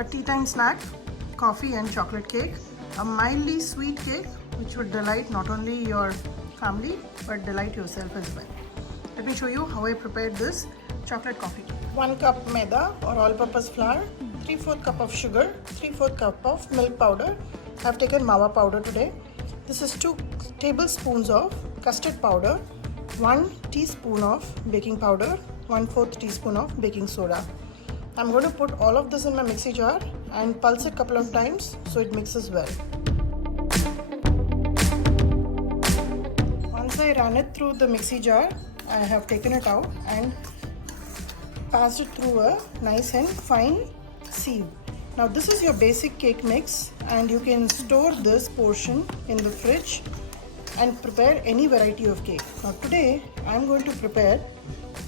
a tea time snack, coffee and chocolate cake, a mildly sweet cake which would delight not only your family but delight yourself as well. Let me show you how I prepared this chocolate coffee cake. 1 cup maida or all-purpose flour, 3/4 cup of sugar, 3/4 cup of milk powder. I've taken mawa powder today. This is 2 tablespoons of custard powder, 1 teaspoon of baking powder, 1/4 teaspoon of baking soda. I'm going to put all of this in my mixie jar and pulse it a couple of times so it mixes well. Once I ran it through the mixie jar, I have taken it out and passed it through a nice and fine sieve. Now this is your basic cake mix and you can store this portion in the fridge and prepare any variety of cake. Now today I'm going to prepare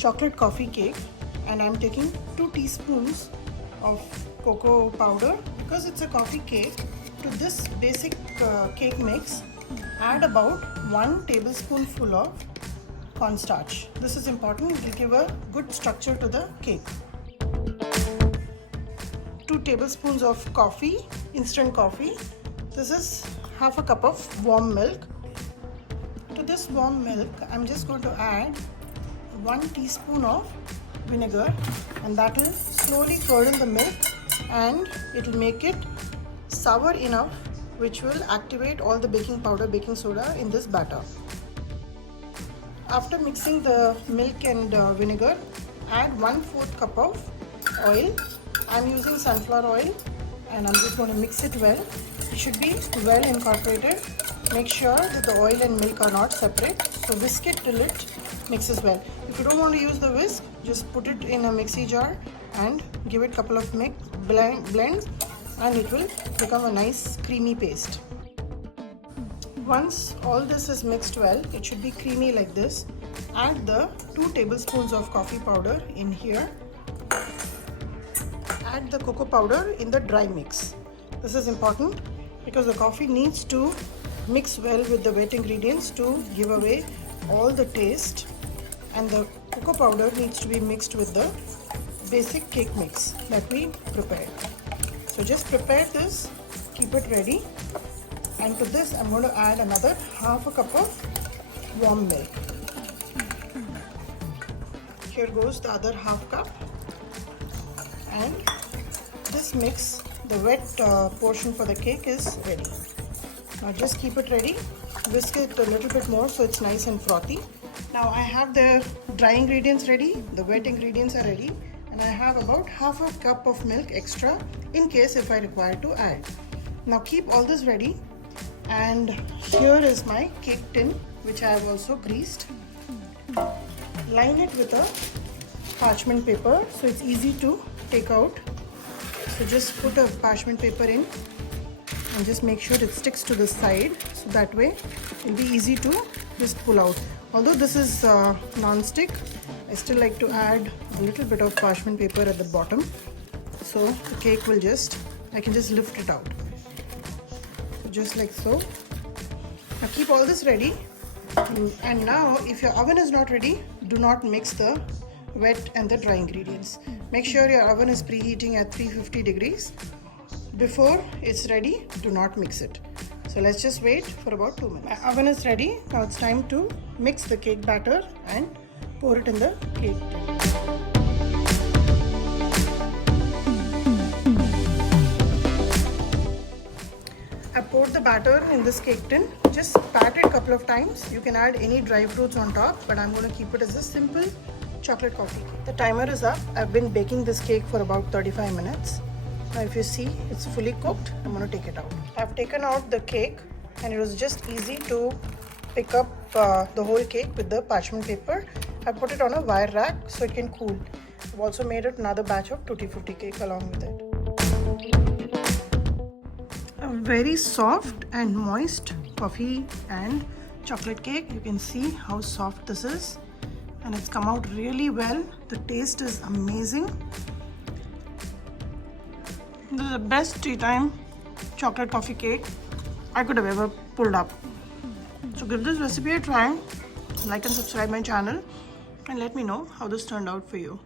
chocolate coffee cake and I'm taking 2 teaspoons of cocoa powder. Because it's a coffee cake, to this basic cake mix add about 1 tablespoonful of cornstarch. This is important, it will give a good structure to the cake. 2 tablespoons of coffee, instant coffee. This is half a cup of warm milk. To this warm milk, I'm just going to add 1 teaspoon of vinegar and that will slowly curdle the milk and it will make it sour enough which will activate all the baking powder, baking soda in this batter. After mixing the milk and vinegar, add 1/4 cup of oil. I'm using sunflower oil and I'm just going to mix it well. It should be well incorporated. Make sure that the oil and milk are not separate. So whisk it till it mixes well. If you don't want to use the whisk, just put it in a mixie jar and give it a couple of blends and it will become a nice creamy paste. Once all this is mixed well, it should be creamy like this. Add the 2 tablespoons of coffee powder in here. Add the cocoa powder in the dry mix. This is important because the coffee needs to mix well with the wet ingredients to give away all the taste, and the cocoa powder needs to be mixed with the basic cake mix that we prepared. So just prepare this, keep it ready, and to this I'm going to add another half a cup of warm milk. Here goes the other half cup, and this mix, the wet portion for the cake is ready. Now just keep it ready, whisk it a little bit more so it's nice and frothy. Now I have the dry ingredients ready, the wet ingredients are ready, and I have about half a cup of milk extra in case if I require to add. Now keep all this ready, and here is my cake tin which I have also greased. Line it with a parchment paper so it's easy to take out. So just put a parchment paper in and just make sure it sticks to the side so that way it will be easy to just pull out. Although this is non-stick, I still like to add a little bit of parchment paper at the bottom so the cake will I can just lift it out. So just like so. Now keep all this ready, and now if your oven is not ready, do not mix the wet and the dry ingredients. Make sure your oven is preheating at 350 degrees. Before it's ready, do not mix it. So let's just wait for about 2 minutes. My oven is ready. Now it's time to mix the cake batter and pour it in the cake tin. I poured the batter in this cake tin. Just pat it a couple of times. You can add any dry fruits on top, but I'm going to keep it as a simple chocolate coffee cake. The timer is up. I've been baking this cake for about 35 minutes. Now if you see it's fully cooked, I'm going to take it out. I've taken out the cake and it was just easy to pick up the whole cake with the parchment paper. I put it on a wire rack so it can cool. I've also made it another batch of tutti frutti cake along with it. A very soft and moist coffee and chocolate cake. You can see how soft this is and it's come out really well. The taste is amazing. This is the best tea time chocolate coffee cake I could have ever pulled up. So give this recipe a try, like and subscribe my channel, and let me know how this turned out for you.